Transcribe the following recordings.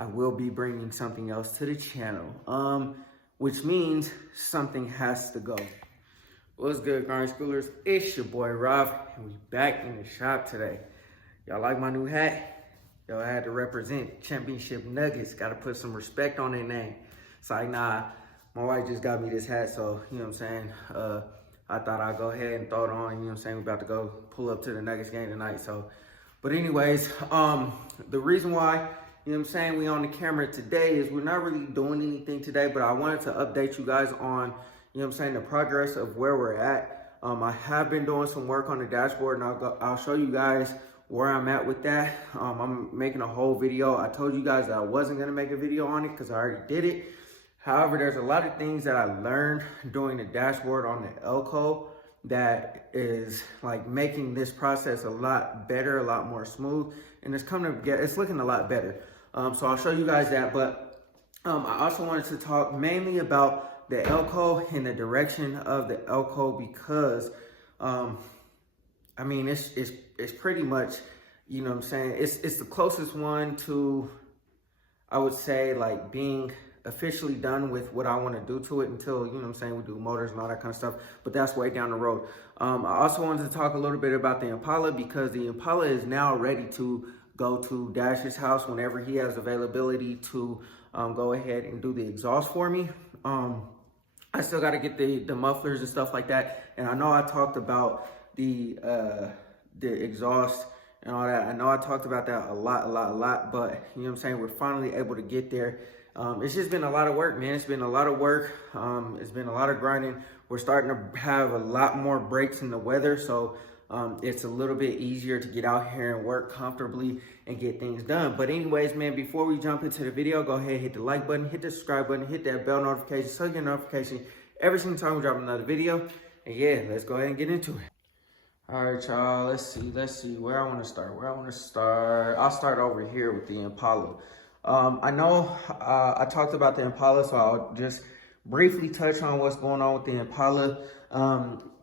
I will be bringing something else to the channel, which means something has to go. What's good, Grind Schoolers? It's your boy Rob, and we back in the shop today. Y'all like my new hat? Yo, I had to represent Championship Nuggets. Got to put some respect on their name. It's like, nah, my wife just got me this hat, so, you know what I'm saying? I thought I'd go ahead and throw it on, you know what I'm saying? We're about to go pull up to the Nuggets game tonight, so. But anyways, the reason why, you know what I'm saying, we on the camera today is we're not really doing anything today, but I wanted to update you guys on, you know what I'm saying, the progress of where we're at. I have been doing some work on the dashboard, and I'll show you guys where I'm at with that. I'm making a whole video. I told you guys that I wasn't gonna make a video on it because I already did it. However, there's a lot of things that I learned doing the dashboard on the Elko that is like making this process a lot better, a lot more smooth, and it's looking a lot better. So I'll show you guys that, but I also wanted to talk mainly about the Elko and the direction of the Elko because I mean, it's pretty much, you know what I'm saying, it's the closest one to, I would say, like being officially done with what I want to do to it until, you know what I'm saying, we do motors and all that kind of stuff, but that's way down the road. I also wanted to talk a little bit about the Impala because the Impala is now ready to go to Dash's house whenever he has availability to go ahead and do the exhaust for me. I still got to get the mufflers and stuff like that, and I know I talked about the exhaust and all that. I know I talked about that a lot, but you know what I'm saying, we're finally able to get there. It's just been a lot of work, man. It's been a lot of work. It's been a lot of grinding. We're starting to have a lot more breaks in the weather, so it's a little bit easier to get out here and work comfortably and get things done. But anyways, man, before we jump into the video, go ahead, hit the like button, hit the subscribe button, hit that bell notification so you get a notification every single time we drop another video. And yeah, let's go ahead and get into it. All right, y'all, let's see where I want to start. I'll start over here with the Impala. I know I talked about the Impala, so I'll just briefly touch on what's going on with the Impala.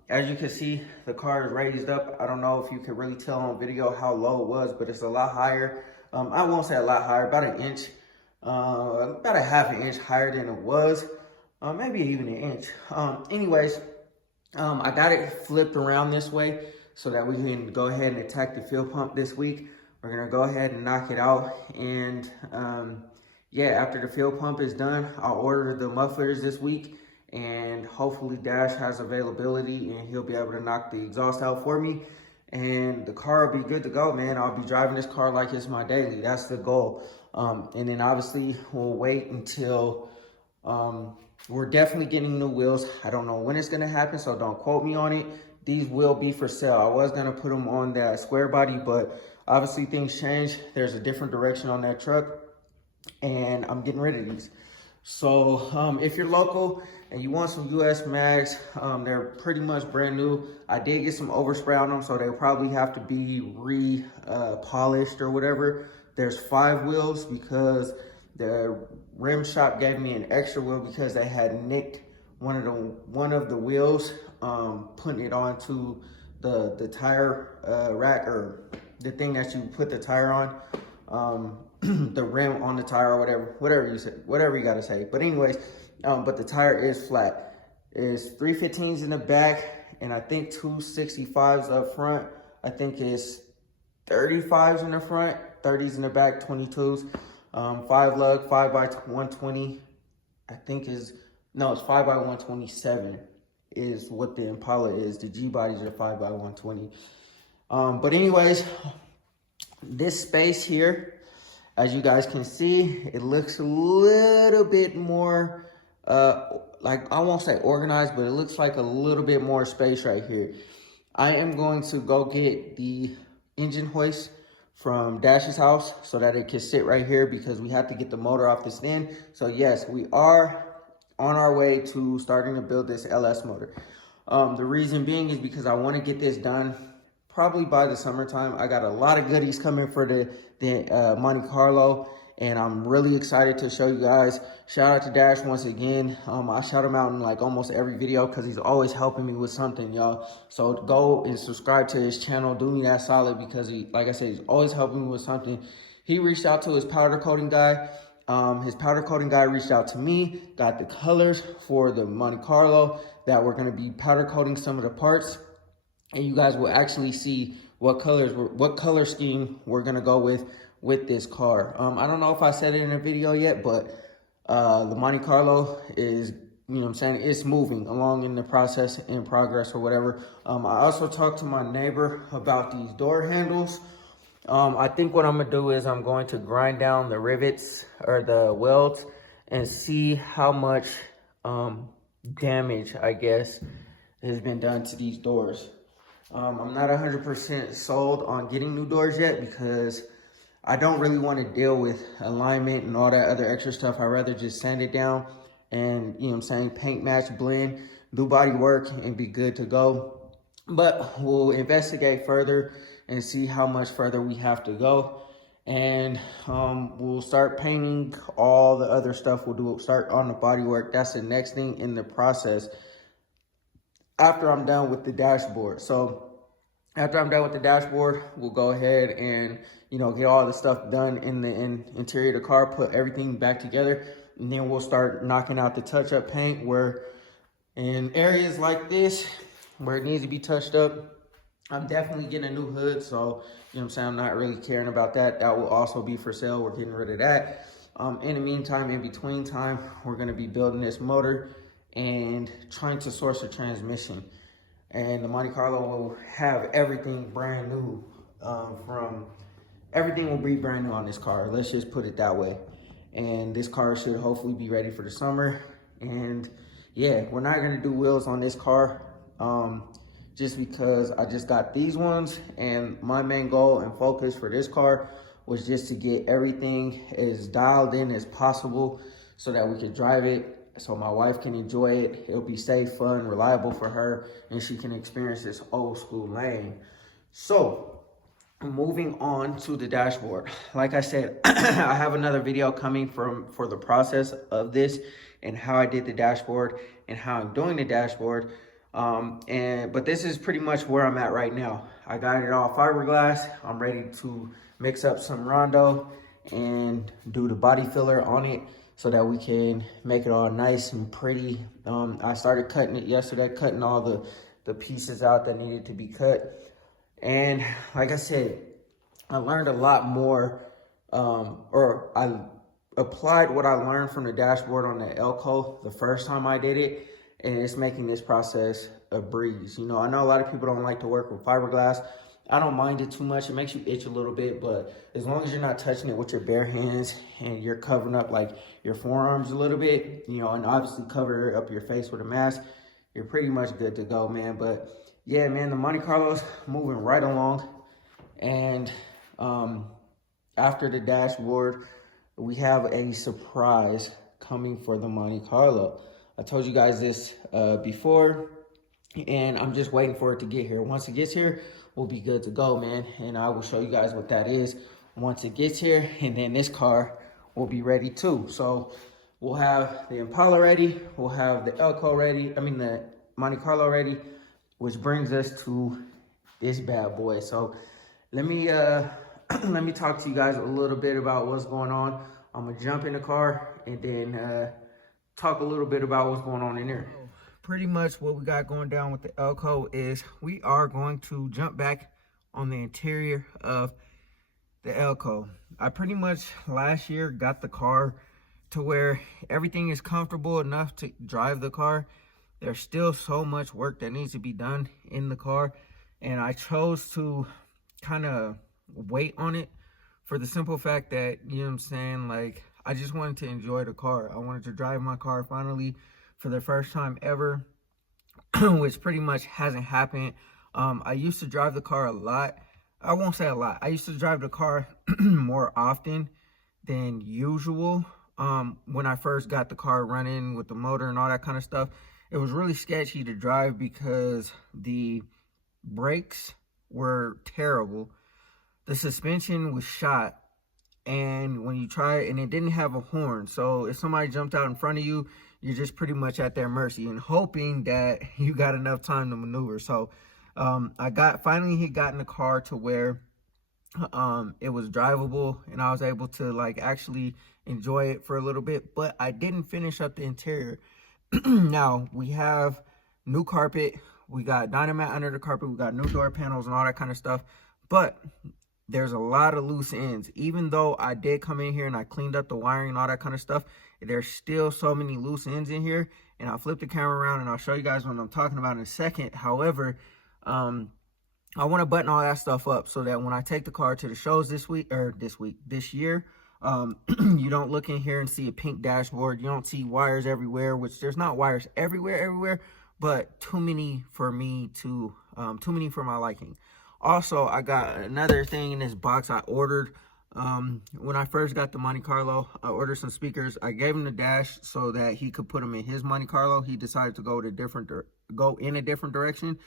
As you can see, the car is raised up. I don't know if you could really tell on video how low it was, but it's a lot higher. I won't say a lot higher, about an inch, about a half an inch higher than it was, maybe even an inch. Anyways, I got it flipped around this way so that we can go ahead and attack the fuel pump this week. We're gonna go ahead and knock it out, and yeah, after the fuel pump is done, I'll order the mufflers this week, and hopefully Dash has availability and he'll be able to knock the exhaust out for me, and the car will be good to go, man. I'll be driving this car like it's my daily. That's the goal. And then obviously we'll wait until we're definitely getting new wheels. I don't know when it's gonna happen, so don't quote me on it. These will be for sale. I was gonna put them on that square body, but obviously things change. There's a different direction on that truck, and I'm getting rid of these. So if you're local and you want some US mags, they're pretty much brand new. I did get some overspray on them, so they'll probably have to be polished or whatever. There's 5 wheels because the rim shop gave me an extra wheel because they had nicked one of the wheels, putting it onto the tire rack, or the thing that you put the tire on, the rim on the tire, or whatever you gotta say. But anyways, but the tire is flat. It's 315s in the back, and I think 265s up front. I think it's 35s in the front, 30s in the back, 22s. 5 lug, 5x120, I think it's 5x127 is what the Impala is. The G-bodies are 5x120. But anyways, this space here, as you guys can see, it looks a little bit more, like, I won't say organized, but it looks like a little bit more space right here. I am going to go get the engine hoist from Dash's house so that it can sit right here because we have to get the motor off the stand. So yes, we are on our way to starting to build this LS motor. The reason being is because I want to get this done probably by the summertime. I got a lot of goodies coming for the Monte Carlo, and I'm really excited to show you guys. Shout out to Dash once again. I shout him out in like almost every video because he's always helping me with something, y'all. So go and subscribe to his channel. Do me that solid because he, like I said, he's always helping me with something. He reached out to his powder coating guy His powder coating guy reached out to me, got the colors for the Monte Carlo that we're going to be powder coating some of the parts, and you guys will actually see what color scheme we're going to go with this car. I don't know if I said it in a video yet, but the Monte Carlo is, you know what I'm saying, it's moving along in the process, in progress or whatever. I also talked to my neighbor about these door handles. I think what I'm gonna do is I'm going to grind down the rivets or the welds and see how much damage, I guess, has been done to these doors. I'm not 100% sold on getting new doors yet because I don't really want to deal with alignment and all that other extra stuff. I'd rather just sand it down and, you know what I'm saying, paint, match, blend, do body work, and be good to go. But we'll investigate further and see how much further we have to go. And we'll start painting all the other stuff. We'll start on the body work. That's the next thing in the process after I'm done with the dashboard. So after I'm done with the dashboard, we'll go ahead and, you know, get all the stuff done in the interior of the car, put everything back together, and then we'll start knocking out the touch-up paint where in areas like this, where it needs to be touched up. I'm definitely getting a new hood, so, you know what I'm saying, I'm not really caring about that. That will also be for sale. We're getting rid of that. In the meantime, in between time, we're going to be building this motor and trying to source a transmission. And the Monte Carlo will have everything brand new. Everything will be brand new on this car. Let's just put it that way. And this car should hopefully be ready for the summer. And yeah, we're not going to do wheels on this car. Just because I just got these ones, and my main goal and focus for this car was just to get everything as dialed in as possible so that we could drive it, so my wife can enjoy it. It'll be safe, fun, reliable for her, and she can experience this old school lane. So moving on to the dashboard. Like I said, I have another video coming for the process of this and how I did the dashboard and how I'm doing the dashboard. But this is pretty much where I'm at right now. I got it all fiberglass. I'm ready to mix up some Rondo and do the body filler on it so that we can make it all nice and pretty. I started cutting it yesterday, cutting all the pieces out that needed to be cut. And like I said, I learned a lot more, or I applied what I learned from the dashboard on the Elko the first time I did it. And it's making this process a breeze. You know, I know a lot of people don't like to work with fiberglass. I don't mind it too much. It makes you itch a little bit, but as long as you're not touching it with your bare hands and you're covering up like your forearms a little bit, you know, and obviously cover up your face with a mask, you're pretty much good to go, man. But yeah, man, the Monte Carlo's moving right along. And after the dashboard, we have a surprise coming for the Monte Carlo. I told you guys this before, and I'm just waiting for it to get here. Once it gets here, we'll be good to go, man. And I will show you guys what that is once it gets here, and then this car will be ready too. So we'll have the Impala ready, we'll have the Elko ready, the Monte Carlo ready, which brings us to this bad boy. So let me let me talk to you guys a little bit about what's going on. I'm gonna jump in the car and then talk a little bit about what's going on in there. Pretty much what we got going down with the Elko is we are going to jump back on the interior of the Elko. I pretty much last year got the car to where everything is comfortable enough to drive the car. There's still so much work that needs to be done in the car, and I chose to kind of wait on it for the simple fact that, you know what I'm saying, like, I just wanted to enjoy the car. I wanted to drive my car finally for the first time ever, which pretty much hasn't happened. I used to drive the car a lot. I won't say a lot. I used to drive the car more often than usual. When I first got the car running with the motor and all that kind of stuff, it was really sketchy to drive because the brakes were terrible. The suspension was shot. And when you try it, and it didn't have a horn. So if somebody jumped out in front of you, you're just pretty much at their mercy and hoping that you got enough time to maneuver. So I finally got in the car to where it was drivable, and I was able to like actually enjoy it for a little bit, but I didn't finish up the interior. Now we have new carpet, we got dynamite under the carpet, we got new door panels and all that kind of stuff, but there's a lot of loose ends. Even though I did come in here and I cleaned up the wiring and all that kind of stuff, there's still so many loose ends in here. And I'll flip the camera around and I'll show you guys what I'm talking about in a second. However, I want to button all that stuff up so that when I take the car to the shows this year, you don't look in here and see a pink dashboard. You don't see wires everywhere, which there's not wires everywhere, but too many for me to, too many for my liking. Also, I got another thing in this box I ordered. When I first got the Monte Carlo, I ordered some speakers. I gave him the dash so that he could put them in his Monte Carlo. He decided to go in a different direction.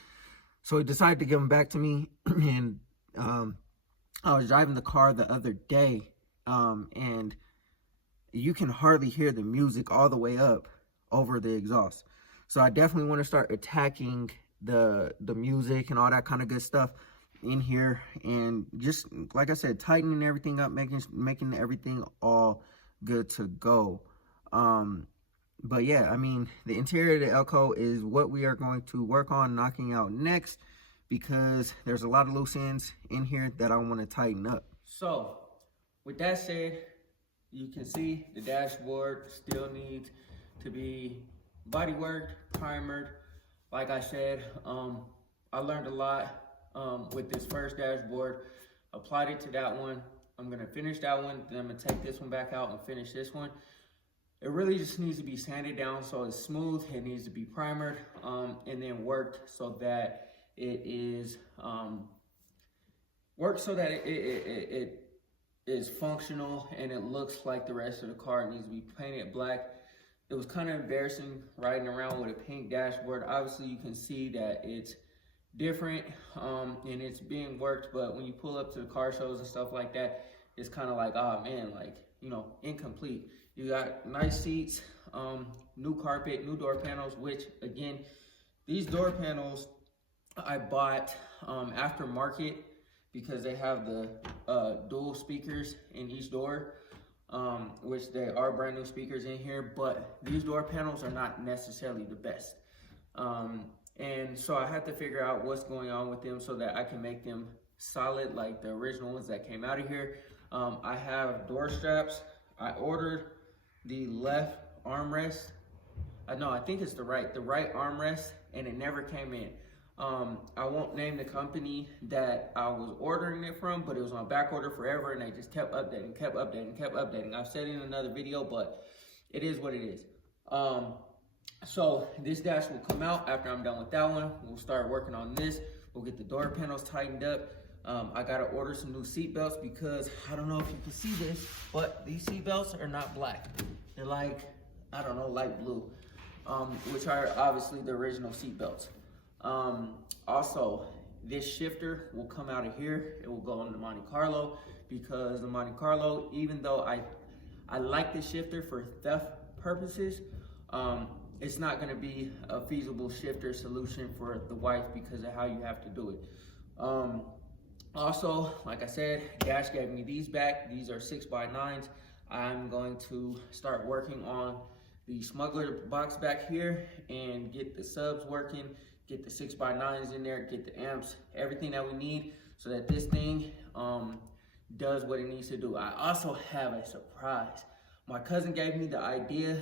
So he decided to give them back to me. And I was driving the car the other day, and you can hardly hear the music all the way up over the exhaust. So I definitely want to start attacking the music and all that kind of good stuff in here, and just like I said, tightening everything up, making everything all good to go. But yeah, I mean, the interior of the Elko is what we are going to work on knocking out next, because there's a lot of loose ends in here that I want to tighten up. So with that said, you can see the dashboard still needs to be body worked, primered. Like I said, I learned a lot with this first dashboard, applied it to that one. I'm gonna finish that one, then I'm gonna take this one back out and finish this one. It really just needs to be sanded down so it's smooth. It needs to be primered, and then worked so that it is it is functional and it looks like the rest of the car. It needs to be painted black. It was kind of embarrassing riding around with a pink dashboard. Obviously you can see that it's different, and it's being worked, but when you pull up to the car shows and stuff like that, it's kind of like, oh man, like, you know, incomplete. You got nice seats, new carpet, new door panels, which again, these door panels I bought aftermarket because they have the dual speakers in each door, which they are brand new speakers in here, but these door panels are not necessarily the best. And so I had to figure out what's going on with them so that I can make them solid like the original ones that came out of here. I have door straps. I ordered the left armrest. I think it's the right armrest, and it never came in. I won't name the company that I was ordering it from, but it was on back order forever, and they just kept updating. I've said it in another video, but it is what it is. So this dash will come out after I'm done with that one. We'll start working on this. We'll get the door panels tightened up. I gotta order some new seat belts because I don't know if you can see this, but these seat belts are not black. They're like, I don't know, light blue, which are obviously the original seat belts. Also, this shifter will come out of here. It will go on the Monte Carlo because the Monte Carlo, even though I like the shifter for theft purposes, it's not going to be a feasible shifter solution for the wife because of how you have to do it. Also, like I said, Dash gave me these back. These are 6x9s. I'm going to start working on the smuggler box back here and get the subs working, get the 6x9s in there, get the amps, everything that we need so that this thing does what it needs to do. I also have a surprise. My cousin gave me the idea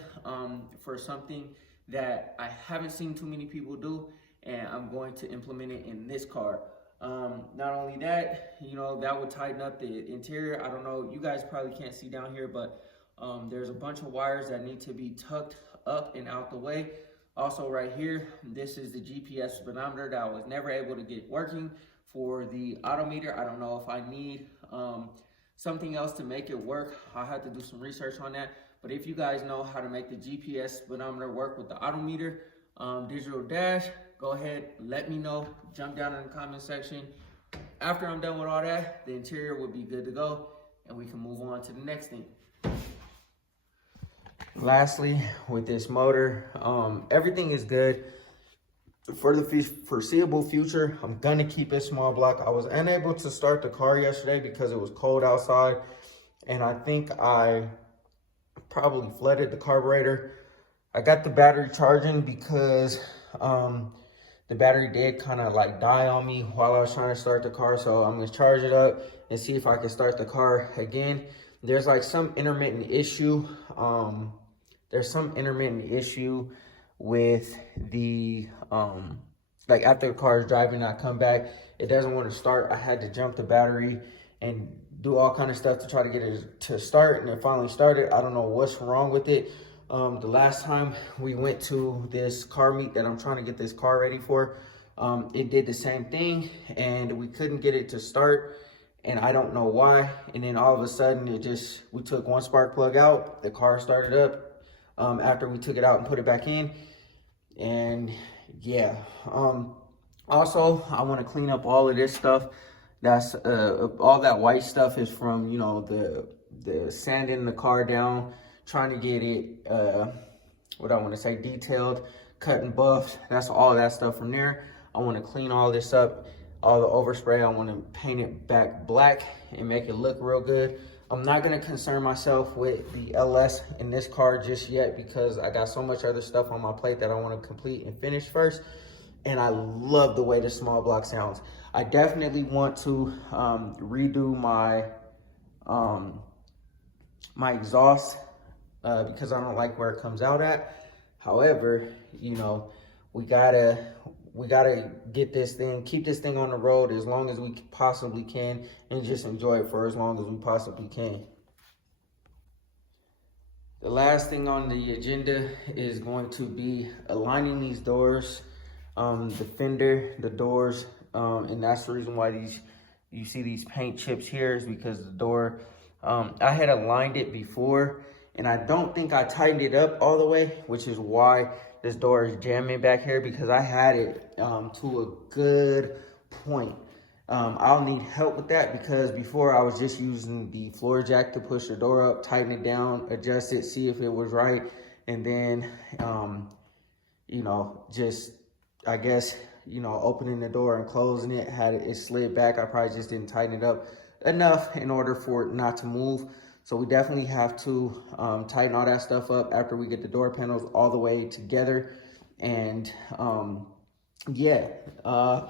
for something that I haven't seen too many people do, and I'm going to implement it in this car. Not only that, you know, that would tighten up the interior. I don't know, you guys probably can't see down here, but there's a bunch of wires that need to be tucked up and out the way. Also right here, this is the GPS speedometer that I was never able to get working for the odometer. I don't know if I need something else to make it work. I'll have to do some research on that. But if you guys know how to make the GPS speedometer work with the odometer, digital dash, go ahead, let me know. Jump down in the comment section. After I'm done with all that, the interior will be good to go, and we can move on to the next thing. Lastly, with this motor, everything is good. For the foreseeable future, I'm gonna keep it small block. I was unable to start the car yesterday because it was cold outside, and I think I probably flooded the carburetor. I got the battery charging because the battery did kind of like die on me while I was trying to start the car. So I'm gonna charge it up and see if I can start the car again. There's like some intermittent issue. There's some intermittent issue with the, like after the car is driving, I come back, it doesn't want to start. I had to jump the battery and do all kind of stuff to try to get it to start, and it finally started. I don't know what's wrong with it. The last time we went to this car meet that I'm trying to get this car ready for, it did the same thing and we couldn't get it to start, and I don't know why. And then all of a sudden we took one spark plug out, the car started up after we took it out and put it back in. And yeah, also I want to clean up all of this stuff. That's all that white stuff is from, you know, the sanding the car down, trying to get it what I want to say, detailed, cut and buffed. That's all that stuff from there. I want to clean all this up, all the overspray. I want to paint it back black and make it look real good. I'm not going to concern myself with the LS in this car just yet because I got so much other stuff on my plate that I want to complete and finish first. And I love the way the small block sounds. I definitely want to redo my my exhaust because I don't like where it comes out at. However, you know, we gotta get this thing, keep this thing on the road as long as we possibly can, and just enjoy it for as long as we possibly can. The last thing on the agenda is going to be aligning these doors, the fender, the doors, and that's the reason why you see these paint chips here is because the door, I had aligned it before and I don't think I tightened it up all the way, which is why this door is jamming back here, because I had it to a good point. I'll need help with that because before I was just using the floor jack to push the door up, tighten it down, adjust it, see if it was right, and then, you know, just, I guess, you know, opening the door and closing it, it slid back. I probably just didn't tighten it up enough in order for it not to move. So we definitely have to tighten all that stuff up after we get the door panels all the way together. And yeah, I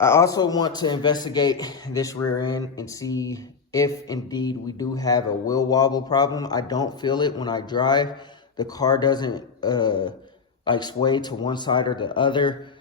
also want to investigate this rear end and see if indeed we do have a wheel wobble problem. I don't feel it when I drive. The car doesn't like sway to one side or the other.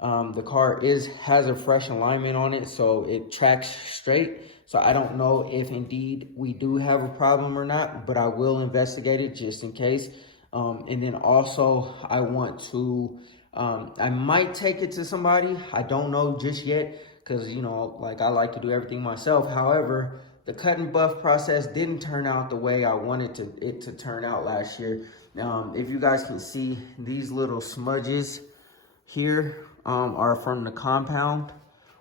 The car has a fresh alignment on it, so it tracks straight. So I don't know if indeed we do have a problem or not, but I will investigate it just in case. And then also I want to, I might take it to somebody. I don't know just yet because, you know, like I like to do everything myself. However, the cut and buff process didn't turn out the way I wanted it to turn out last year. If you guys can see, these little smudges here are from the compound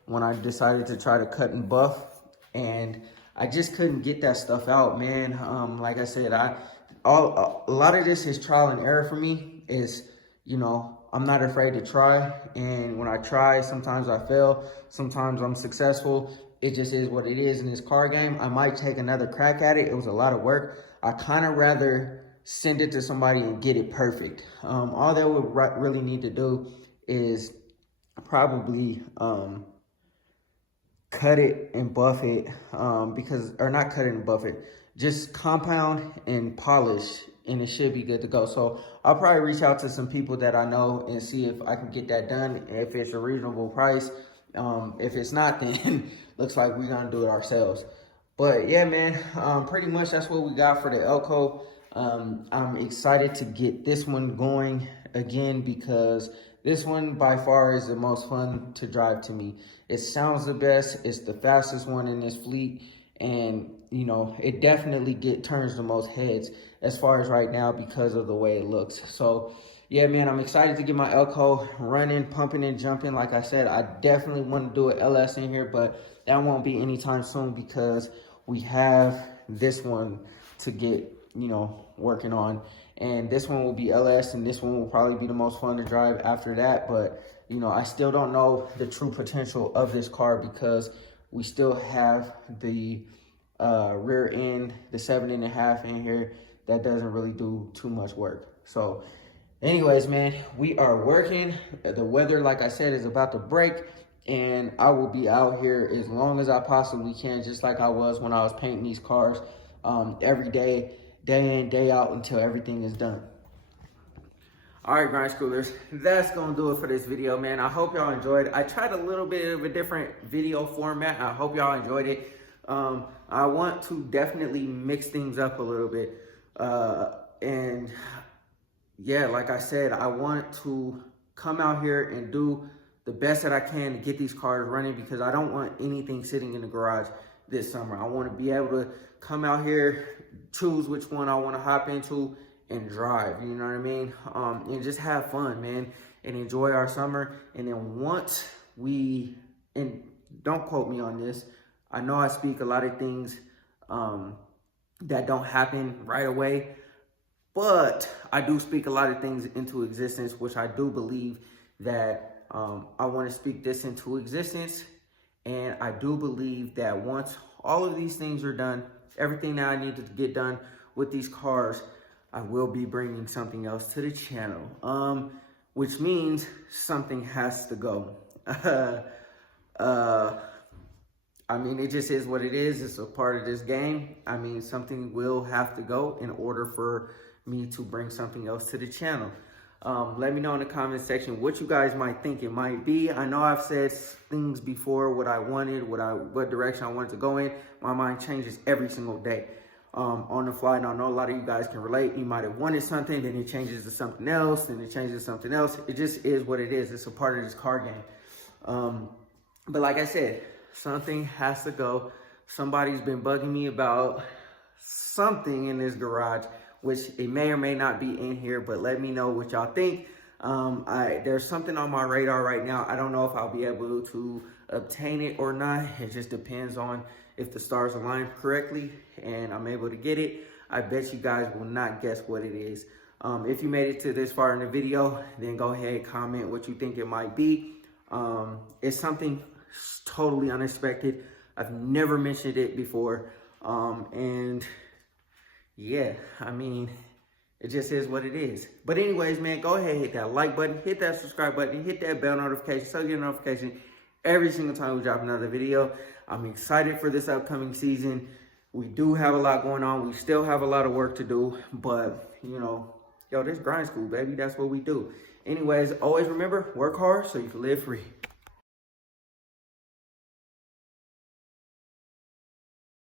when I decided to try to cut and buff, and I just couldn't get that stuff out, man. Like I said, a lot of this is trial and error for me. Is, you know, I'm not afraid to try, and when I try, sometimes I fail, sometimes I'm successful. It just is what it is in this car game. I might take another crack at it. It was a lot of work. I kind of rather send it to somebody and get it perfect. All they would really need to do is probably cut it and buff it, or not cut it and buff it, just compound and polish, and it should be good to go. So I'll probably reach out to some people that I know and see if I can get that done, if it's a reasonable price. If it's not, then looks like we're gonna do it ourselves. But yeah, man, pretty much that's what we got for the Elko. I'm excited to get this one going again because this one by far is the most fun to drive to me. It sounds the best. It's the fastest one in this fleet. And, you know, it definitely turns the most heads as far as right now because of the way it looks. So, yeah, man, I'm excited to get my Elko running, pumping and jumping. Like I said, I definitely want to do an LS in here, but that won't be anytime soon because we have this one to get, you know, working on. And this one will be LS, and this one will probably be the most fun to drive after that. But, you know, I still don't know the true potential of this car because we still have the rear end, the 7.5 in here. that doesn't really do too much work. So anyways, man, we are working. The weather, like I said, is about to break, and I will be out here as long as I possibly can, just like I was when I was painting these cars, every day, day in, day out, until everything is done. All right, grind schoolers, that's gonna do it for this video, man. I hope y'all enjoyed it. I tried a little bit of a different video format. I hope y'all enjoyed it. I want to definitely mix things up a little bit. And yeah, like I said, I want to come out here and do the best that I can to get these cars running, because I don't want anything sitting in the garage this summer. I want to be able to come out here, choose which one I want to hop into and drive, you know what I mean? And just have fun, man, and enjoy our summer. And then once we, and don't quote me on this, I know I speak a lot of things that don't happen right away, but I do speak a lot of things into existence, which I do believe that I want to speak this into existence. And I do believe that once all of these things are done, everything that I need to get done with these cars, I will be bringing something else to the channel, which means something has to go. I mean, it just is what it is. It's a part of this game. I mean, something will have to go in order for me to bring something else to the channel. Let me know in the comment section what you guys might think it might be. I know I've said things before, what I wanted, what direction I wanted to go in. My mind changes every single day on the fly. And I know a lot of you guys can relate. You might have wanted something, then it changes to something else, then it changes to something else. It just is what it is. It's a part of this car game. But like I said, something has to go. Somebody's been bugging me about something in this garage, which it may or may not be in here, but let me know what y'all think. There's something on my radar right now. I don't know if I'll be able to obtain it or not. It just depends on if the stars align correctly and I'm able to get it. I bet you guys will not guess what it is. If you made it to this far in the video, then go ahead and comment what you think it might be. It's something totally unexpected. I've never mentioned it before. And yeah, I mean, it just is what it is. But anyways, man, go ahead, hit that like button, hit that subscribe button, hit that bell notification so you get a notification every single time we drop another video. I'm excited for this upcoming season. We do have a lot going on. We still have a lot of work to do, but you know, yo, this grind school, baby, that's what we do. Anyways, always remember, work hard so you can live free.